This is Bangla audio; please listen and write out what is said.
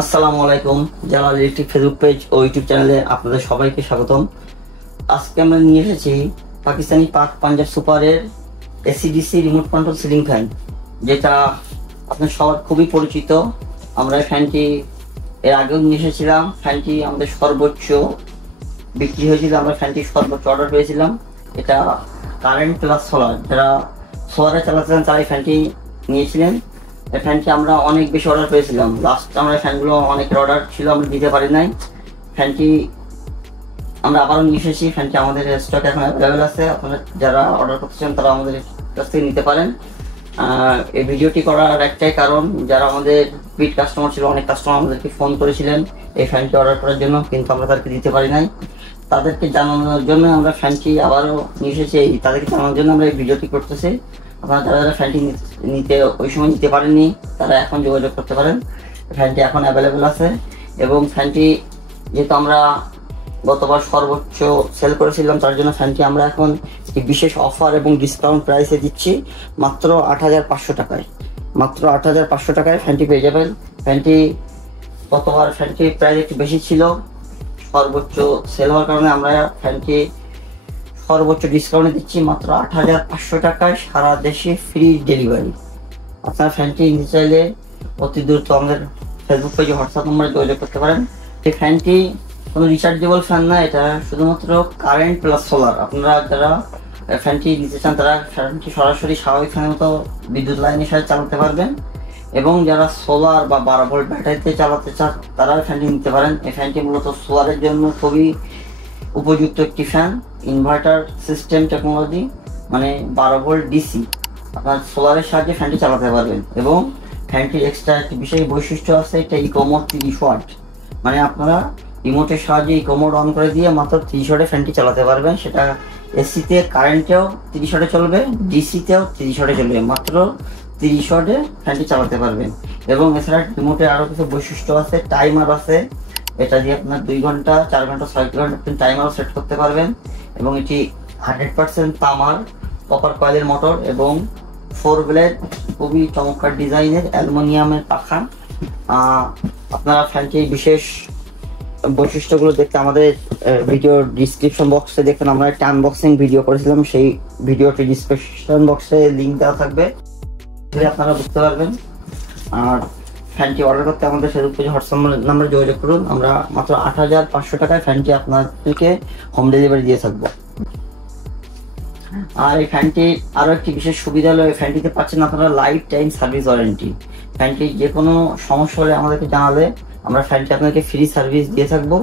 আসসালামু আলাইকুম। জালাল ইলেকট্রিক ফেসবুক পেজ ও ইউটিউব চ্যানেলে আপনাদের সবাইকে স্বাগতম। আজকে আমরা নিয়ে এসেছি পাকিস্তানি পাক পাঞ্জাব সুপারের AC DC remote control ceiling fan, যেটা আপনার সবার খুবই পরিচিত। আমরা এই ফ্যানটি এর আগেও নিয়ে এসেছিলাম। ফ্যানটি আমাদের সর্বোচ্চ বিক্রি হয়েছিল, আমরা ফ্যানটি সর্বোচ্চ অর্ডার পেয়েছিলাম। এটা কারেন্ট প্লাস সোলার, যারা সোলারে চালাচ্ছিলেন তারা এই ফ্যানটি নিয়েছিলেন। এই ফ্যানটি আমরা অনেক বেশি অর্ডার পেয়েছিলাম। লাস্ট আমরা ফ্যানগুলো অনেকের অর্ডার ছিল, আমরা দিতে পারি নাই। ফ্যানটি আমরা আবারও নিয়ে এসেছি। ফ্যানটি আমাদের স্টক এখন অ্যাভেলেবেল আছে। আপনারা যারা অর্ডার করতে চান তারা আমাদের কাছ থেকে নিতে পারেন। এই ভিডিওটি করার একটাই কারণ, যারা আমাদের রিপিট কাস্টমার ছিল, অনেক কাস্টমার আমাদেরকে ফোন করেছিলেন এই ফ্যানটি অর্ডার করার জন্য, কিন্তু আমরা তাদেরকে দিতে পারি নাই। তাদেরকে জানানোর জন্য আমরা ফ্যানটি আবারও নিয়ে এসেছি। তাদেরকে জানানোর জন্য আমরা এই ভিডিওটি করতেছি। আপনারা যারা যারা ফ্যানটি নিতে ওই সময় নিতে পারেননি তারা এখন যোগাযোগ করতে পারেন। ফ্যানটি এখন অ্যাভেলেবেল আছে এবং ফ্যানটি যেহেতু আমরা গতবার সর্বোচ্চ সেল করেছিলাম, তার জন্য ফ্যানটি আমরা এখন বিশেষ অফার এবং ডিসকাউন্ট প্রাইসে দিচ্ছি মাত্র ৮৫০০ টাকায়। মাত্র ৮৫০০ টাকায় ফ্যানটি পেয়ে যাবেন। ফ্যানটি গতবার ফ্যানটির প্রাইস একটু বেশি ছিল, সর্বোচ্চ সেল হওয়ার কারণে আমরা ফ্যানটি সর্বোচ্চ ডিসকাউন্টে দিচ্ছি মাত্র ৮৫০০ টাকায়, সারা দেশে ফ্রি ডেলিভারি। আপনারা ফ্যানটি নিতে চাইলে অতি দ্রুত আমাদের ফেসবুক পেজে হোয়াটসঅ্যাপ নম্বরে যোগাযোগ করতে পারেন। এই ফ্যানটি কোনো রিচার্জেবল ফ্যান না, এটা শুধুমাত্র কারেন্ট প্লাস সোলার। আপনারা যারা ফ্যানটি নিতে চান তারা ফ্যানটি সরাসরি স্বাভাবিক ফ্যানের মতো বিদ্যুৎ লাইনের সাথে চালাতে পারবেন, এবং যারা সোলার বা 12 ভোল্ট ব্যাটারিতে চালাতে চান তারা ফ্যানটি নিতে পারেন। এই ফ্যানটি মূলত সোলারের জন্য খুবই উপযুক্ত একটি ফ্যান। ইনভার্টার সিস্টেম টেকনোলজি, মানে 12 ভোল্ট ডিসি আপনার সোলারের সাহায্যে ফ্যানটি চালাতে পারবেন। এবং ফ্যানটির এক্সট্রা একটি বিশেষ বৈশিষ্ট্য আছে, এটা ইকোমোড 30 ওয়াট। মানে আপনারা রিমোটের সাহায্যে ইকোমোড অন করে দিয়ে মাত্র 30 ওয়াটে ফ্যানটি চালাতে পারবেন। সেটা এসিতে কারেন্টেও 30 ওয়াটে চলবে, ডিসিতেও 30 ওয়াটে চলবে। মাত্র 30 ওয়াটে ফ্যানটি চালাতে পারবেন। এবং এছাড়া রিমোটে আরও কিছু বৈশিষ্ট্য আছে, টাইমার আছে। এটা দিয়ে আপনার 2 ঘন্টা, 4 ঘন্টা, 6 ঘন্টা আপনি টাইমারও সেট করতে পারবেন। এবং এটি 100% তামার কপার কয়েলের মোটর এবং 4 ব্লেড, খুবই চমৎকার ডিজাইনের অ্যালুমিনিয়ামের পাখা। আপনারা ফ্যানটির বিশেষ বৈশিষ্ট্যগুলো দেখতে আমাদের ভিডিও ডিসক্রিপশন বক্সে দেখেন, আমরা একটা আনবক্সিং ভিডিও করেছিলাম, সেই ভিডিওটি ডিসক্রিপশন বক্সে লিঙ্ক দেওয়া থাকবে, আপনারা বুঝতে পারবেন। আর ফ্যানটি অর্ডার করতে আমাদের ফেসবুক পেজে হোয়াটসঅ্যাপ নাম্বারে যোগাযোগ করুন। আমরা মাত্র ৮৫০০ টাকায় ফ্যানটি আপনাদেরকে হোম ডেলিভারি দিয়ে থাকবো। আর এই ফ্যানটি আরও একটি বিশেষ সুবিধা হলো, এই ফ্যানটিতে পাচ্ছেন আপনারা লাইফ টাইম সার্ভিস ওয়ারেন্টি। ফ্যানটি যে কোনো সমস্যা হলে আমাদেরকে জানালে আমরা ফ্যানটি আপনাদেরকে ফ্রি সার্ভিস দিয়ে থাকবো।